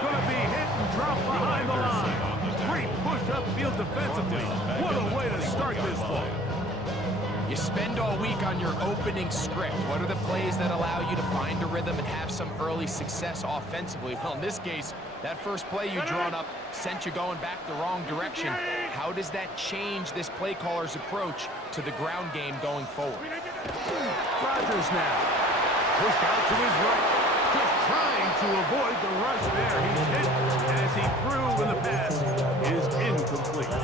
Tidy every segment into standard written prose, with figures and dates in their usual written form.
going to be hit and dropped behind the line. Great push upfield defensively. What a way to start this ball. You spend all week on your opening script. What are the plays that allow you to find a rhythm and have some early success offensively? Well, in this case, that first play you drawn up sent you going back the wrong direction. How does that change this play caller's approach to the ground game going forward? Rodgers now. Pushed out to his right. Just trying to avoid the rush there. He's hit as he threw when the pass is incomplete.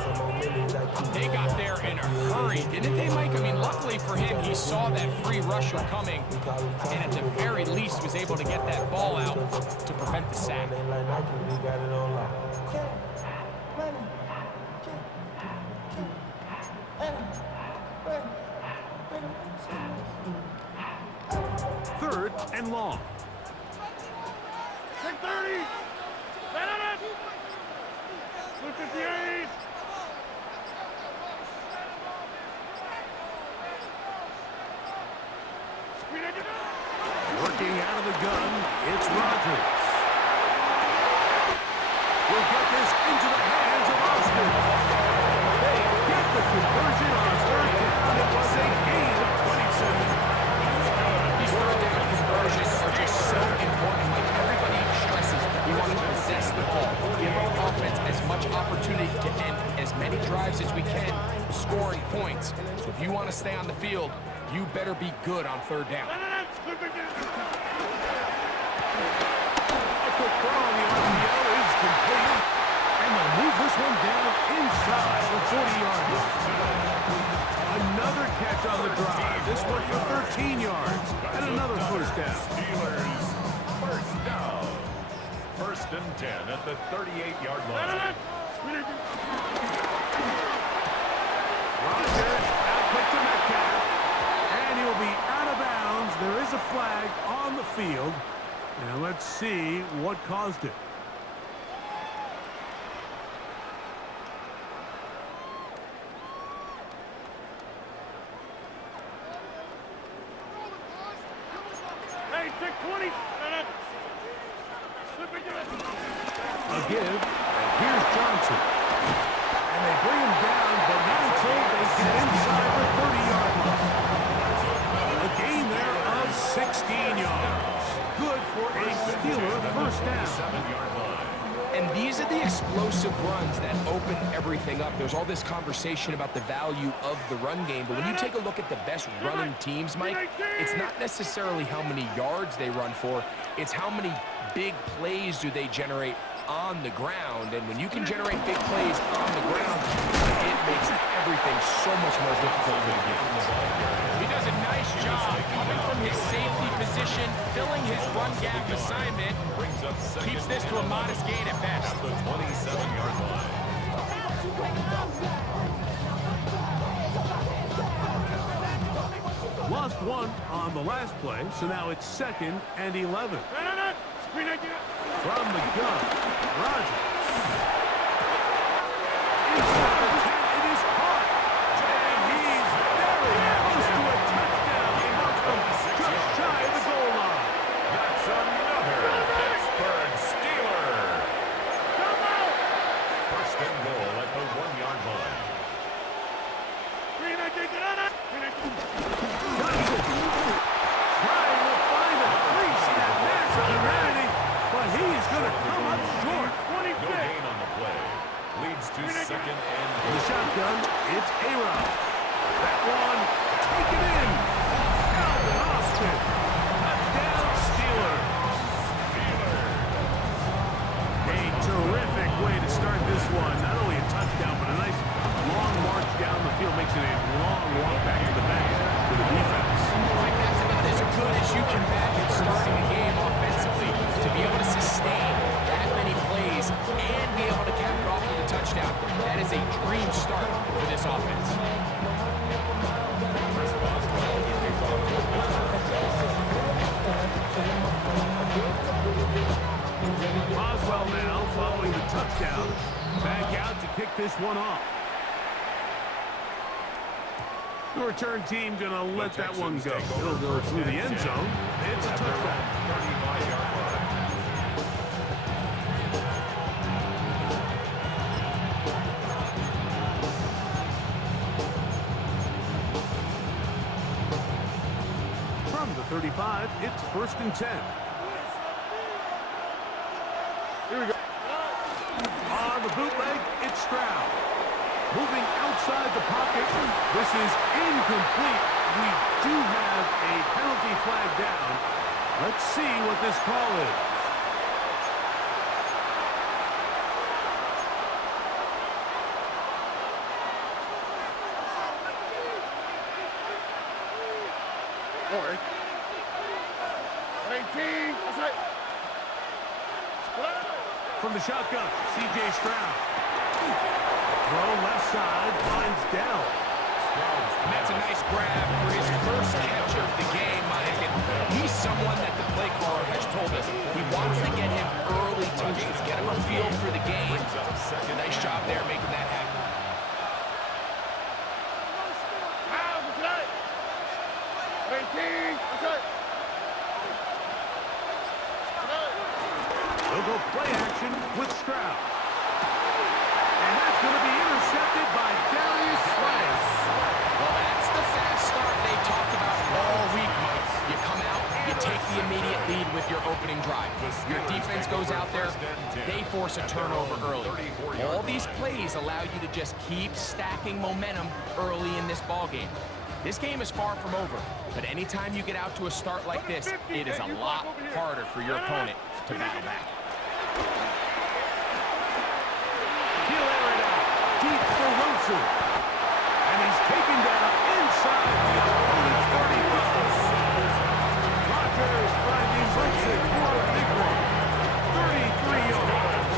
They got there in a hurry, didn't they, Mike? I mean, luckily for him, he saw that free rusher coming, and at the very least was able to get that ball out to prevent the sack. Third and long. 630. 258. Working out of the gun, it's Rodgers. Will get this into the hands of Austin. They get the conversion on third down. It was a gain of 27. These third down conversions are just so important. Like everybody stresses, we want to possess the ball, give our offense as much opportunity to end as many drives as we can, scoring points. So if you want to stay on the field, you better be good on third down. A quick throw on the RPO is complete. And they'll move this one down inside the 40-yard line. Another catch on the drive. This one for 13 yards. And another first down. Steelers first down. First and 10 at the 38-yard line. Rodgers outkicked to Metcalf. And he'll be out of bounds. There is a flag on the field. And let's see what caused it. Hey, 620. A give, and here's Johnson. And they bring him down, but not until they get inside the 30-yard line. A gain there of 16 yards. Good for a Steeler first down. And these are the explosive runs that open everything up. There's all this conversation about the value of the run game, but when you take a look at the best running teams, Mike, it's not necessarily how many yards they run for, it's how many big plays do they generate on the ground. And when you can generate big plays on the ground, it makes everything so much more difficult for the defense. He does a nice job coming from his safety position, filling his run gap assignment, keeps this to a modest gain at best. At the 27-yard line. Lost one on the last play, so now it's 2nd and 11. From the gun, Rodgers. Inside the 10, it is caught. And he's very close to a touchdown. He knocked him just shy of the goal line. That's another Pittsburgh Steeler. First and goal at the 1-yard line. Johnson trying to find a crease in that massive humanity, but he is going to come up short. No gain on the play. Leads to 2nd and The goal. shotgun, it's A-Rod. That one, taken in. Alvin Austin. Touchdown, Steelers. A terrific way to start this one. Not only a touchdown, but a nice long march down the field. Makes it a long walk back to the bench for the defense. Like, that's about as good as you can imagine starting a game offensively. To be able to sustain that many plays and be able to cap it off with a touchdown, that is a dream start for this offense. Boswell now following the touchdown. Back out to kick this one off. The return team going to let that one go. It'll go through the end zone. It's a touchdown. 35-yard line. 35, it's 1st and 10. Here we go. On the bootleg, it's Stroud. Moving outside the pocket. This is incomplete. We do have a penalty flag down. Let's see what this call is. All right. 18. That's right. From the shotgun, C.J. Stroud. Throw left side, finds Dell. And that's a nice grab for his first catch of the game, Mike. And he's someone that the play caller has told us he wants to get him early touches, get him a feel for the game. Nice job there making that happen. Out. That's right. 18. That's right. They'll go play action with Stroud. And that's going to be intercepted by Darius Slay. Well, that's the fast start they talked about all week, Mike. You come out, you take the immediate lead with your opening drive. Your defense goes out there, they force a turnover early. All these plays allow you to just keep stacking momentum early in this ballgame. This game is far from over, but anytime you get out to a start like this, it is a lot harder for your opponent to battle back. He'll air it out deep for Wilson. And he's taken down inside the opponent's 35. Rodgers finding Wilson for a big one. 33 yards.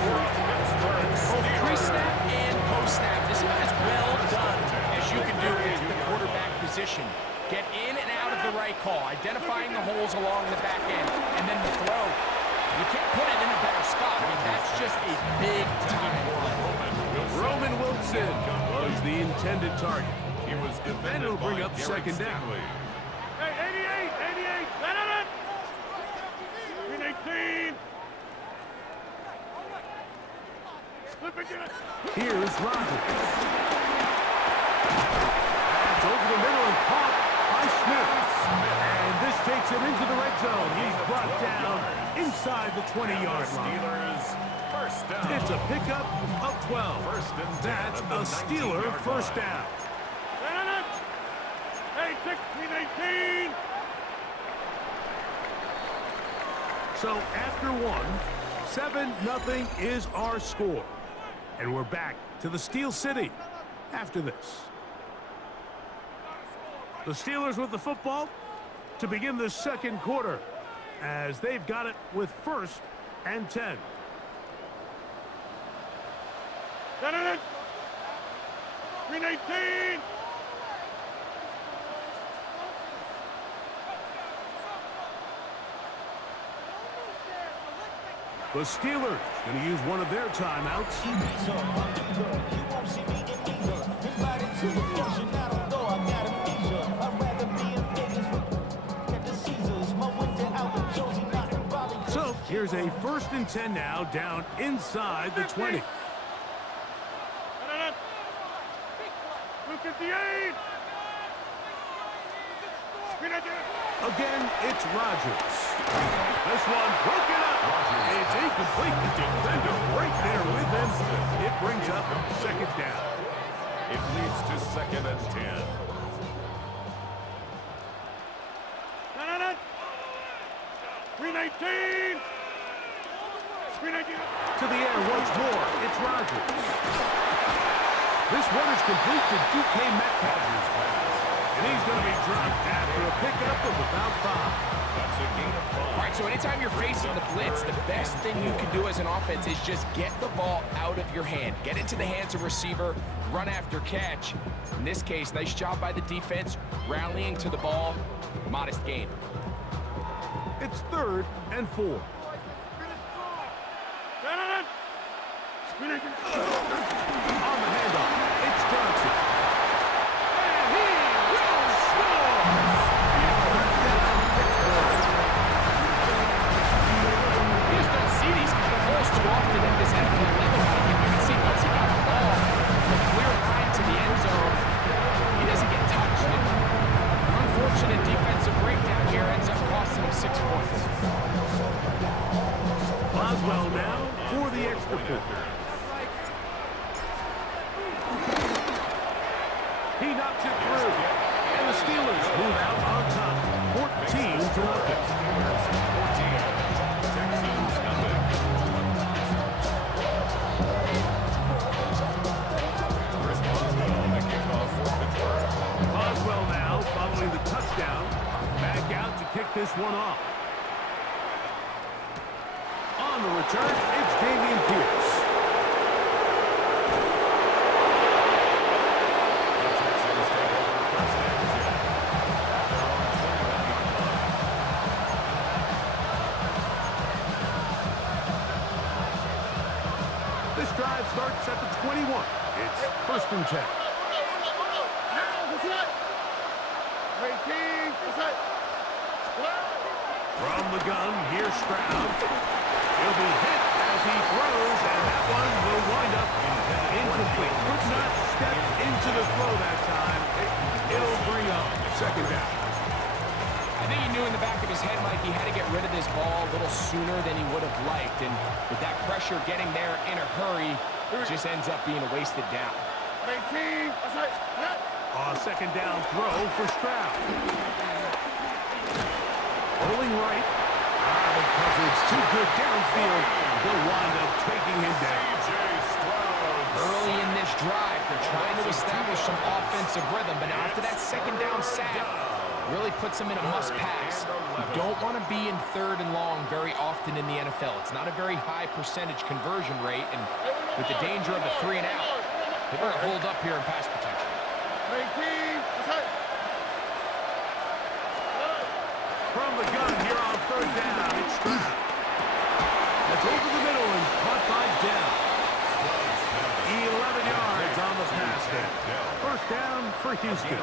Both pre-snap and post-snap, this is about as well done as you can do at the quarterback position. Get in and out of the right call, identifying the holes along the back end, and then the throw. You can't put it in a better spot. I mean, that's just a big-time play. Roman Wilson was the intended target. He was And defended it'll bring by up Garrett 2nd down. Hey, Stingley. 88. Let it. 18. Flip it. Here's Rodgers. That's over the middle and caught by Smith. And this takes him into the red zone. He's brought down inside the 20-yard line. Steelers, first down. It's a pickup of 12. First and 10 That's at the a Steeler 19-yard first line. down. Let it. Hey, 16, 18. So after one, 7-0 is our score. And we're back to the Steel City after this. The Steelers with the football to begin the second quarter as they've got it with 1st and 10. Let it. 18. The Steelers going to use one of their timeouts. So here's a 1st and 10 now down inside the 20. Let it. 58. Again, it's Rodgers. This one broken up. It's incomplete. The defender right there with him. It brings up 2nd down. It leads to 2nd and 10. Let it. 19. To the air once more. It's Rodgers. This one is complete to DK Metcalf. And he's going to be dropped after a pickup of about 5. That's a gain of 5. All right, so anytime you're facing the blitz, the best thing you can do as an offense is just get the ball out of your hand. Get it to the hands of receiver, run after catch. In this case, nice job by the defense, rallying to the ball. Modest gain. It's 3rd and 4. Let it. On the handoff, it's Johnson. And he will score! You just don't see these kind of balls too often at this NFL level. You can see once he got the ball, the clear line to the end zone, he doesn't get touched. An unfortunate defensive breakdown here ends up costing Boswell now for the extra point. He knocks it through. And the Steelers move out on top, 14-0. Boswell now following the touchdown. Back out to kick this one off. On the return, it's Dameon Pierce. This drive starts at the 21. It's 1st and 10. From the gun, here's Stroud. He'll be hit as he throws, and that one will wind up incomplete. Could not step into the throw that time. It'll bring up 2nd down. I think he knew in the back of his head, Mike, he had to get rid of this ball a little sooner than he would have liked. And with that pressure getting there in a hurry, it just ends up being a wasted down. 2nd down throw for Stroud. Rolling right. The coverage too good downfield. They'll wind up taking him down. Early in this drive, they're trying to establish some offensive rhythm, but now after that 2nd down sack, really puts them in a must-pass. You don't want to be in 3rd and long very often in the NFL. It's not a very high percentage conversion rate, and with the danger of a 3-and-out, they better hold up here in pass protection. From the gun here on 3rd down, it's Stroud. That's over the middle and caught by Dell. 11 yards on the pass there. 1st down for Houston.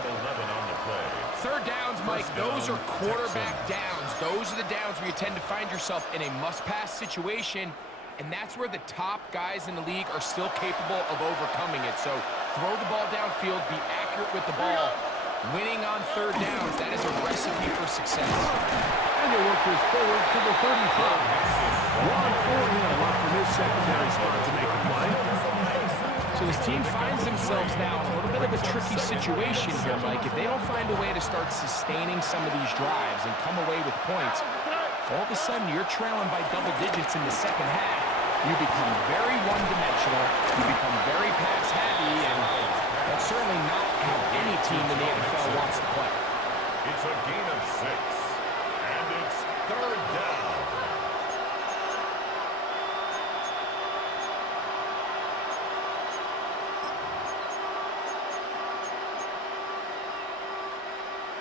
3rd downs, Mike, those are quarterback downs. Those are the downs where you tend to find yourself in a must-pass situation, and that's where the top guys in the league are still capable of overcoming it. So throw the ball downfield, be accurate with the ball. Winning on 3rd downs, that is a recipe for success. And he works forward to the 35. Ron Thornhill up from his secondary spot to make a play. So this team finds themselves now in a little bit of a tricky situation here, Mike. If they don't find a way to start sustaining some of these drives and come away with points, all of a sudden you're trailing by double digits in the 2nd half. You become very one-dimensional. You become very pass-heavy, and that's certainly not how any team in the NFL wants to play. It's a gain of 6, and it's 3rd down.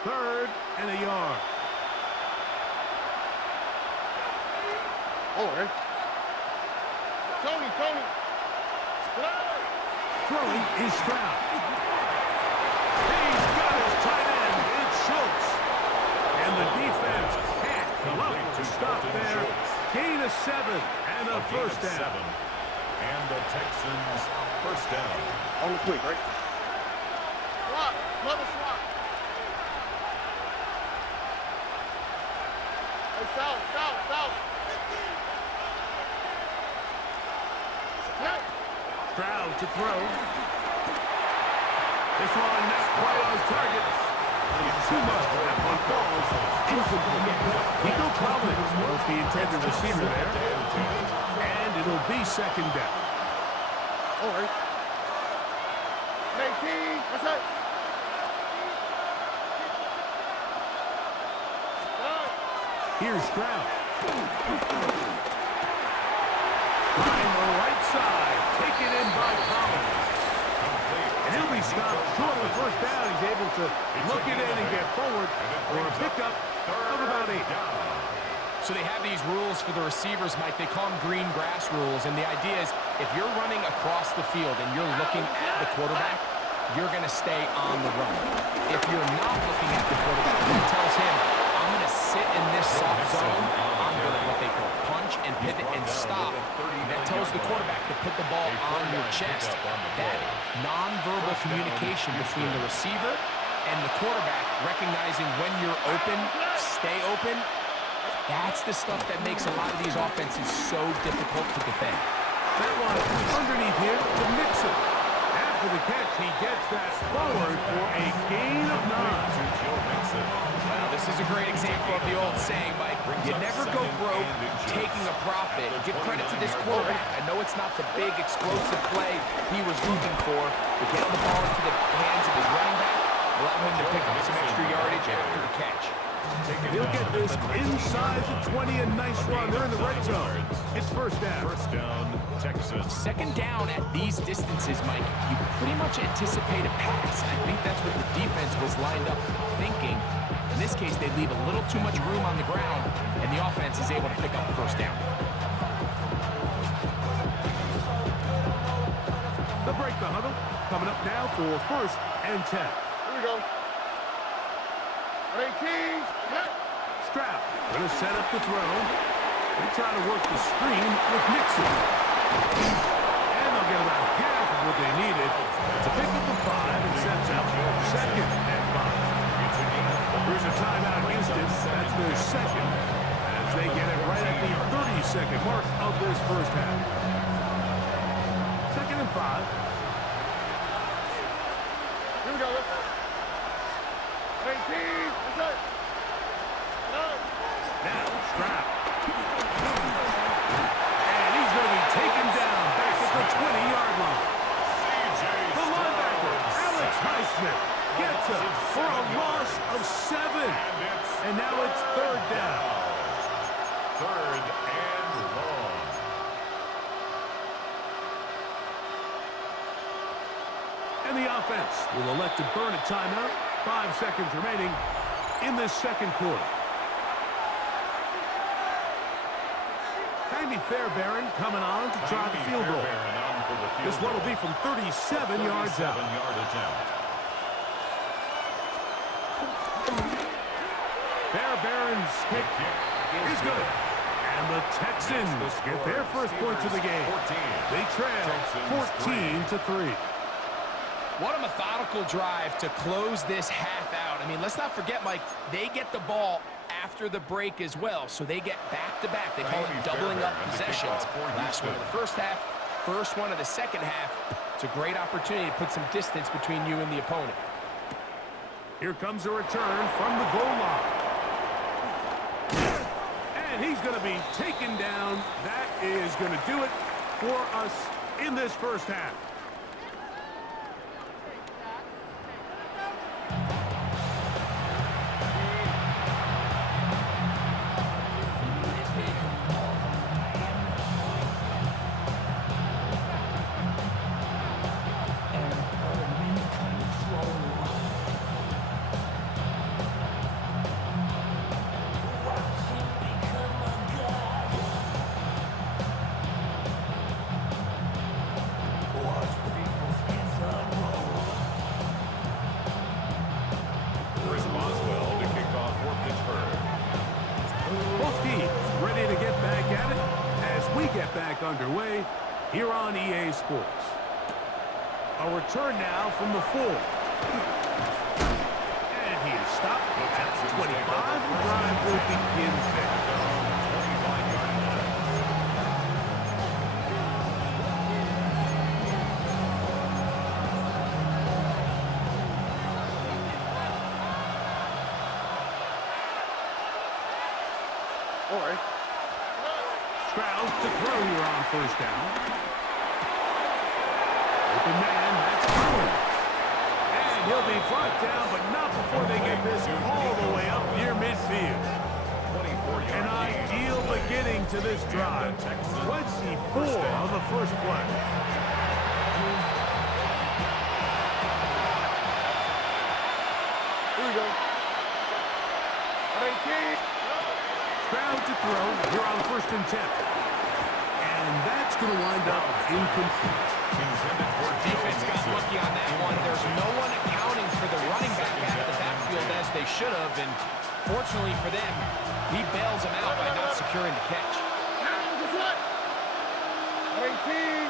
Third and a yard. All right. Tony. Throwing is Stroud. He's got his tight end. It's Schultz. And the defense can't come up to stop there. Gain of 7 and a 1st down. And the Texans 1st down. On the quick, right? Swap. Another swap. Hey, south. Stroud to throw. This one not quite on target. Too much. That one falls incomplete. Nico Collins was the intended receiver there. And it'll be 2nd down. All right. 18. What's that? Here's Stroud. Line the right side. Taken in by Collins. And he'll be stopped short of the 1st down. He's able to look it in and get forward for a pickup of about 8. So they have these rules for the receivers, Mike. They call them green grass rules. And the idea is if you're running across the field and you're looking at the quarterback, you're going to stay on the run. If you're not looking at the quarterback, it tells him, I'm going to sit in this soft zone. I'm going to what they call punch and pivot and stop. And that tells the quarterback to put the ball on your chest. That nonverbal communication between the receiver and the quarterback, recognizing when you're open, stay open, That's the stuff that makes a lot of these offenses so difficult to defend. That one underneath here to Mixon. After the catch, he gets that forward for a gain of 9. Well, this is a great example of the old saying, Mike. You never go broke taking a profit. Give credit to this quarterback. I know it's not the big, explosive play he was looking for, but getting the ball into the hands of his running back allow him to pick up some extra yardage after the catch. He'll get this inside the 20, and nice run. They're in the red zone. It's first down. First down, Texans. Second down at these distances, Mike, you pretty much anticipate a pass. I think that's what the defense was lined up thinking. In this case, they leave a little too much room on the ground, and the offense is able to pick up the first down. The break the huddle. Coming up now for first and 10. Here we go. 18. Stroud going to set up the throw. They try to work the screen with Mixon. And they'll get about half of what they needed to pick up the 5 and sets up second and 5. Here's a timeout, Houston. That's their second as they get it right at the 30-second mark of this first half. Second and 5. Here we go. 18. Now, Stroud. And he's going to be taken down back at the 20-yard line. The linebacker, Alex Highsmith, gets up for a loss of 7. And now it's third down. Third and long. And the offense will elect to burn a timeout. 5 seconds remaining in this second quarter. Jamie Fairbairn coming on to try the field goal. This one will be from 37 yards out. Fairbairn's kick is good. And the Texans get their first points of the game. They trail 14-3. What a methodical drive to close this half out. I mean, let's not forget, Mike, they get the ball after the break as well, so they get back-to-back. They call it doubling up possessions. Last one of the first half, first one of the second half. It's a great opportunity to put some distance between you and the opponent. Here comes a return from the goal line. And he's going to be taken down. That is going to do it for us in this first half. Underway here on EA Sports. A return now from the 4. And he is stopped at the 25. The drive will begin there. All right. Stroud to throw here on first down. Open man, that's Collins. And he'll be brought down, but not before they get this all the way up near midfield. An ideal beginning to this drive. 24 on the first play. Here we go. 18. Stroud to throw here on first and 10. And that's going to wind up incomplete. Defense got lucky on that one. There's no one accounting for the running back out of the backfield as they should have. And fortunately for them, he bails them out by not securing the catch. 18.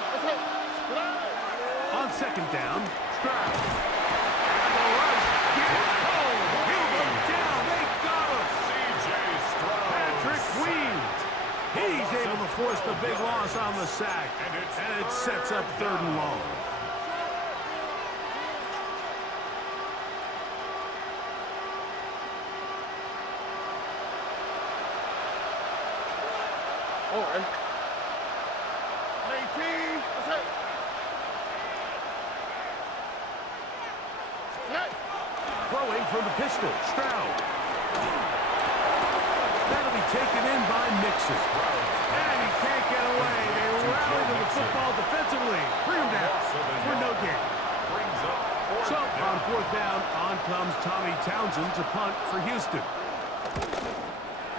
On second down, Stroud. And the rush gets home. He'll go down. They got him. C.J. Stroud. Patrick able to force the big loss on the sack, and it sets up 3rd and long. Oh, 18. That's it. Throwing from the pistol, Stroud. That'll be taken in by Mixon. And he can't get away. They rally to the football defensively. Bring him down for no gain. So, on 4th down, on comes Tommy Townsend to punt for Houston.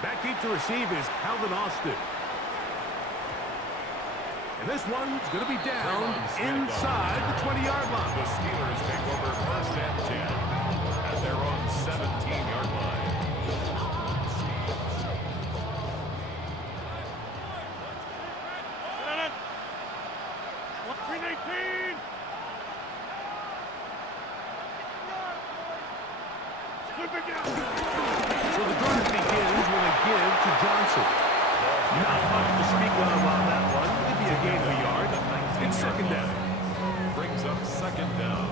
Back deep to receive is Calvin Austin. And this one's going to be down inside the 20-yard line. The Steelers take over 1st and 10 at their own 17-yard line. So the drive begins with a give to Johnson. Not much to speak of on that one. Maybe a gain of a yard. It's 2nd down. Brings up 2nd down.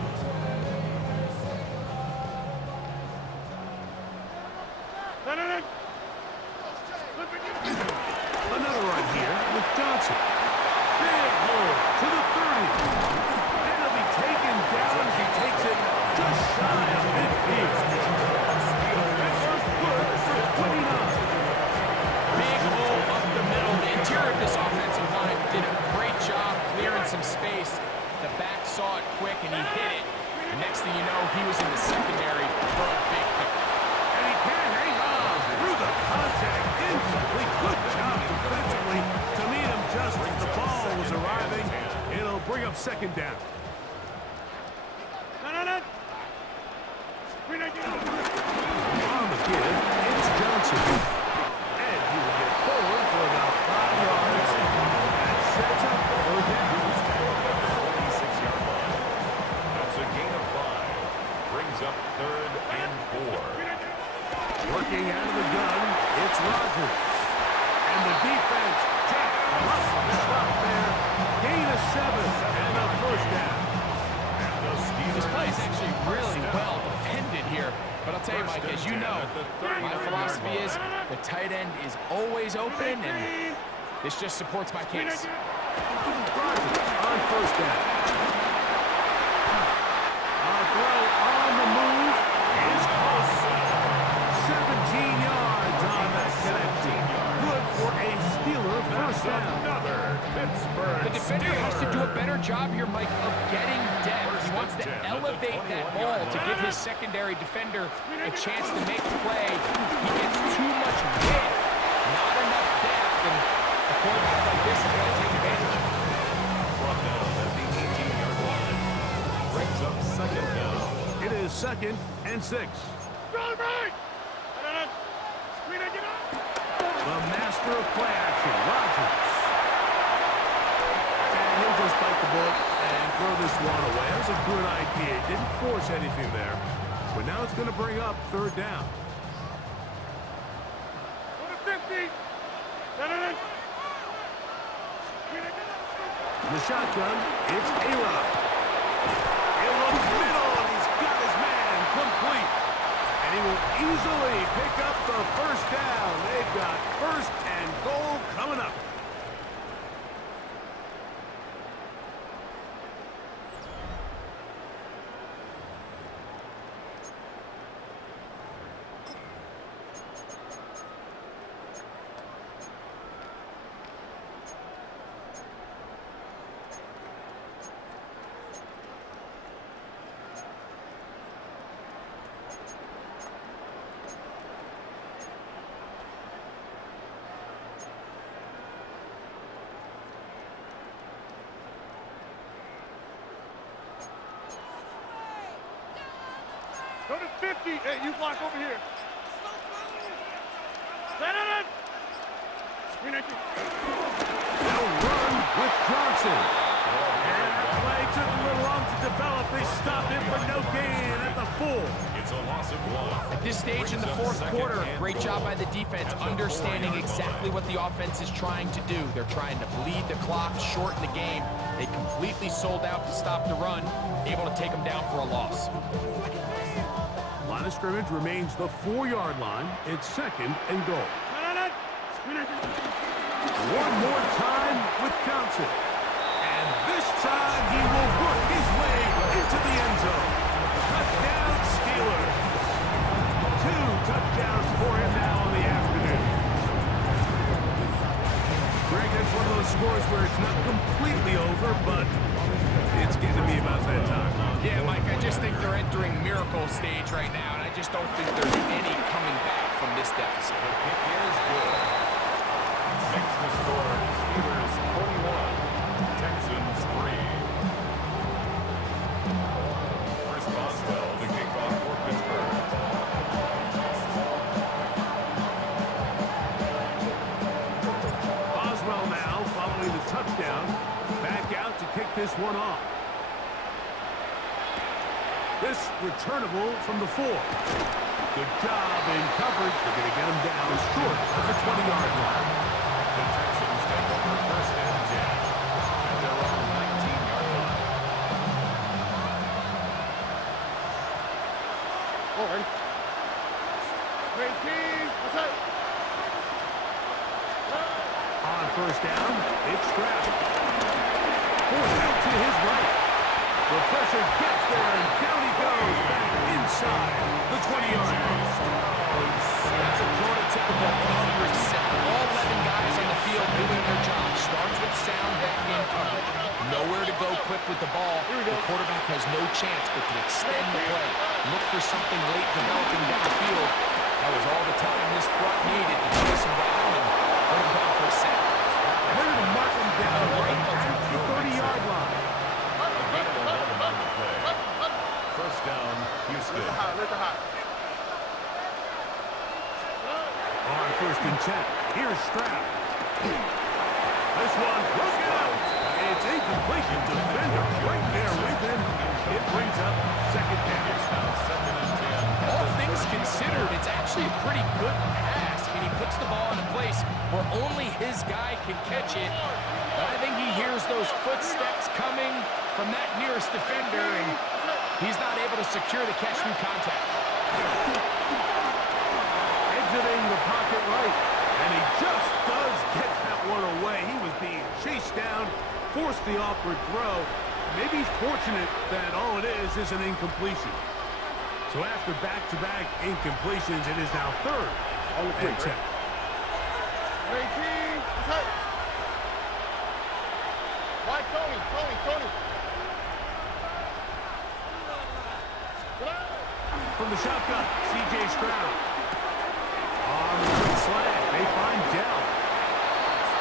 Another run here with Johnson. Big hole to the 30. And it'll be taken down as he takes it just shy of midfield. Good for 29. Big hole up the middle. The interior of this offensive line did a great job clearing some space. The back saw it quick, and he hit it. The next thing you know, he was in the secondary for a big pick. And he can't hang on through the contact. Incomplete. Good job defensively to meet him just as the ball was arriving. It'll bring up 2nd down. On the give, it's Johnson. And he will get forward for about 5 yards. That sets up 3rd down. 46-yard line. That's a gain of 5. Brings up 3rd and 4. Working out of the gun, it's Rodgers. And the defense, Jack Russell, stop there. Gain of 7 and a 1st down. This play is actually really well defended here. But I'll tell you, Mike, as you know, my philosophy is the tight end is always open, and this just supports my case. Rodgers on 1st down. A throw on the move is close. 17 yards on that connection. Good for a Steeler 1st down. Another Pittsburgh The defender has to do a better job here, Mike, of getting depth. He wants to elevate that ball to give his secondary defender a chance to make a play. He gets too much width, not enough depth, and a quarterback like this is going to take advantage. Brought down at the 18-yard line. Brings up 2nd down. It is 2nd and 6. The master of play action, Rodgers. And he'll just bite the bullet and throw this one away. That was a good idea. Didn't force anything there. But now it's going to bring up 3rd down. In the shotgun, it's A-Rod. He'll look middle, and he's got his man complete. And he will easily pick up the 1st down. They've got 1st and goal coming up. Go to 50. Hey, you block over here. Screen at you. They'll run with Johnson. And that play took a little long to develop. They stopped him for no gain at the 4. It's a loss of 1. At this stage in the fourth quarter, great job by the defense, understanding exactly what the offense is trying to do. They're trying to bleed the clock, shorten the game. They completely sold out to stop the run, able to take them down for a loss. Line of scrimmage remains the 4-yard line. It's 2nd and goal. One more time with Johnson. And this time he will work his way into the end zone. Touchdown, Steelers. 2 touchdowns for him now in the afternoon. Greg, that's one of those scores where it's not completely over, but it's getting to be about that time. Yeah, Mike, I just think they're entering miracle stage right now, and I just don't think there's any coming back from this deficit. The kick is good. Makes the score Steelers 41, Texans 3. Chris Boswell, the kickoff for Pittsburgh. Boswell now following the touchdown. Back out to kick this one off. This returnable from the 4. Good job in coverage. They're going to get him down short of the 20-yard line. The Texans take over 1st and 10 at their own 19-yard line. Ready? Great team. What's up? On 1st down, it's Stroud. Forced out to his right. The pressure gets there, and down he goes back inside the 20-yard line. That's a prototypical coverage set. All 11 guys on the field doing their job. Starts with sound back-end coverage. Nowhere to go quick with the ball. The quarterback has no chance but to extend the play. Look for something late developing downfield. That was all the time this front needed to chase him down and put him down for a sack. They're going to mark him down right at the 30-yard line. A gain of 11 on the play. 1st down, Houston. On 1st and 10, here's Stroud. This one broken out. It's incomplete. Defender right there with him. It brings up 2nd down. It's now 2nd and 10. All things considered, it's actually a pretty good pass. I mean, he puts the ball in a place where only his guy can catch it. But I think he hears those footsteps coming from that nearest defender, and he's not able to secure the catch through contact. Exiting the pocket right, and he just does get that one away. He was being chased down, forced the awkward throw. Maybe he's fortunate that all it is an incompletion. So after back-to-back incompletions, it is now 3rd and 10. Great team. What's up? Why, Tony? From the shotgun, C.J. Stroud. On the quick slant, they find Dell.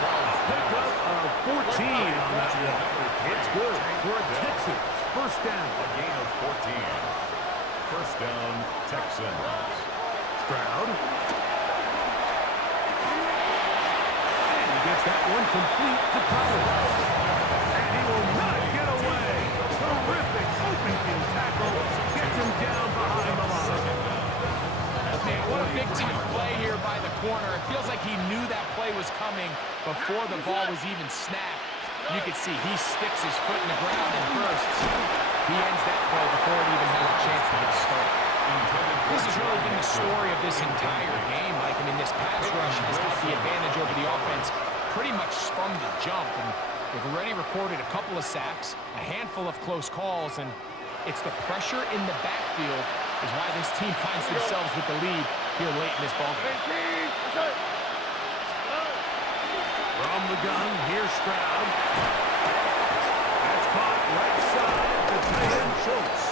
A pickup of 14 on that one. It's good for a Texans. 1st down. A gain of 14. 1st down, Texans. Stroud. And he gets that one complete to Collins. And he will not get away. Terrific open field tackle. Gets him down behind the line. Man, what a big-time play here by the corner. It feels like he knew that play was coming before the ball was even snapped. You can see he sticks his foot in the ground and bursts. He ends that play before it even has a chance to get started. This has really been the story of this entire game, Mike. I mean, this pass rush has had the advantage over the offense pretty much from the jump. And they've already recorded a couple of sacks, a handful of close calls, and it's the pressure in the backfield is why this team finds themselves with the lead here late in this ballgame. From the gun, here's Stroud. That's caught right side to tight end Schultz.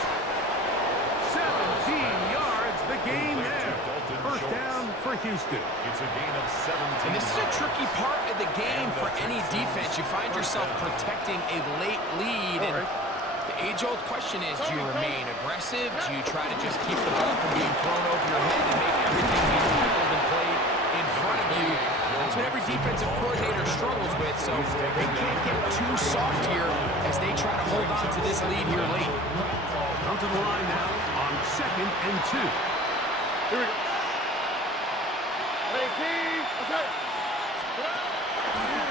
17 yards, the game there. 1st down for Houston. It's a gain of 17. And this is a tricky part of the game for any defense. You find yourself protecting a late lead, and the age-old question is, do you remain aggressive? Do you try to just keep the ball from being thrown over your head and make everything be tackled and played in front of you? That's what every defensive coordinator struggles with, so they can't get too soft here as they try to hold on to this lead here late. Come to the line now on 2nd and 2. Here we go. Hey, team. Okay.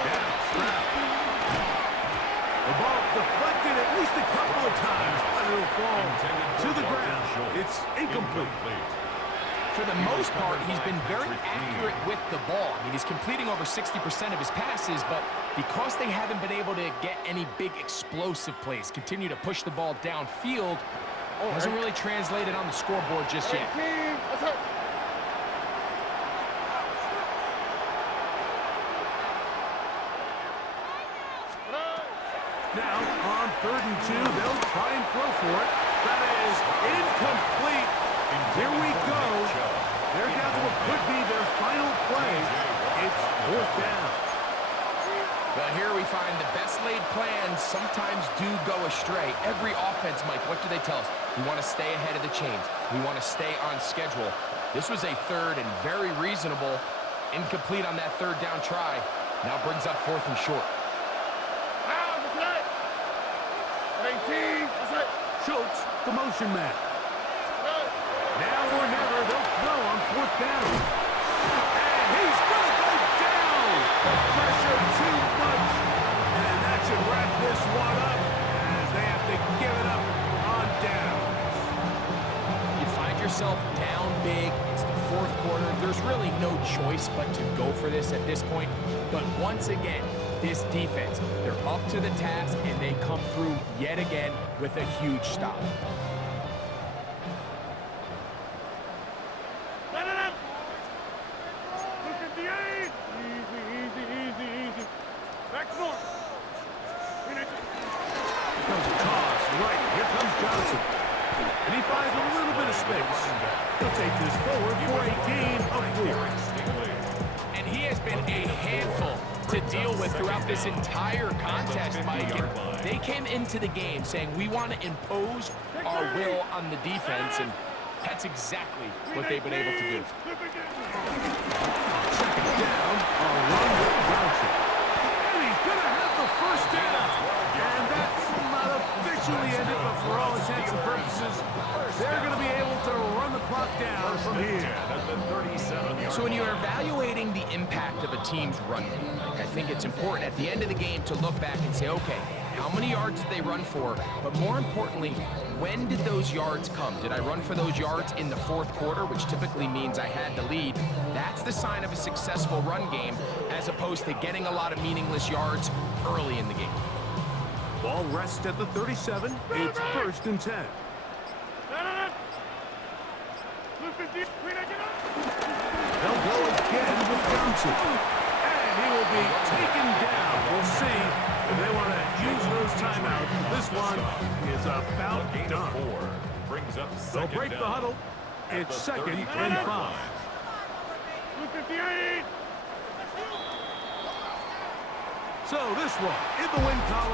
Down, Stroud. The ball deflected at least a couple of times, but it'll fall to the ground. It's incomplete. For the most part, he's been very accurate with the ball. I mean, he's completing over 60% of his passes, but because they haven't been able to get any big explosive plays, continue to push the ball downfield, hasn't really translated on the scoreboard just yet. Now, on 3rd and 2, they'll try and throw for it. That is incomplete. Here we go. They're down to what could be their final play. It's 4th down. Well, here we find the best laid plans sometimes do go astray. Every offense, Mike, what do they tell us? We want to stay ahead of the chains. We want to stay on schedule. This was a 3rd and very reasonable. Incomplete on that 3rd down try. Now brings up 4th and short. Schultz, the motion man. Now or never, they'll throw on 4th down. And he's going to go down. The pressure too much. And that should wrap this one up as they have to give it up on downs. You find yourself down big. It's the 4th quarter. There's really no choice but to go for this at this point. But once again, this defense, they're up to the task, and they come through yet again with a huge stop. Easy. Back north. Here comes a toss. Right, here comes Johnson. And he finds a little bit of space. He'll take this forward for a gain of 4. And he has been a handful to deal with throughout this entire contest, Mike. And they came into the game saying, we want to impose our will on the defense, and that's exactly what they've been able to do. 2nd down, a run with Johnson. And he's going to have the 1st down. And that's not officially ended, but for all intents and purposes, they're going to be able to run the clock down from here. So when you're evaluating the impact of a team's run game, I think it's important at the end of the game to look back and say, okay, how many yards did they run for? But more importantly, when did those yards come? Did I run for those yards in the 4th quarter, which typically means I had the lead? That's the sign of a successful run game, as opposed to getting a lot of meaningless yards early in the game. Ball rests at the 37. It's 1st and 10. They'll go again with Johnson. And he will be taken down. We'll see if they want to use those timeouts. This one is about done. They'll break the huddle. It's 2nd and 5. So this one in the win column.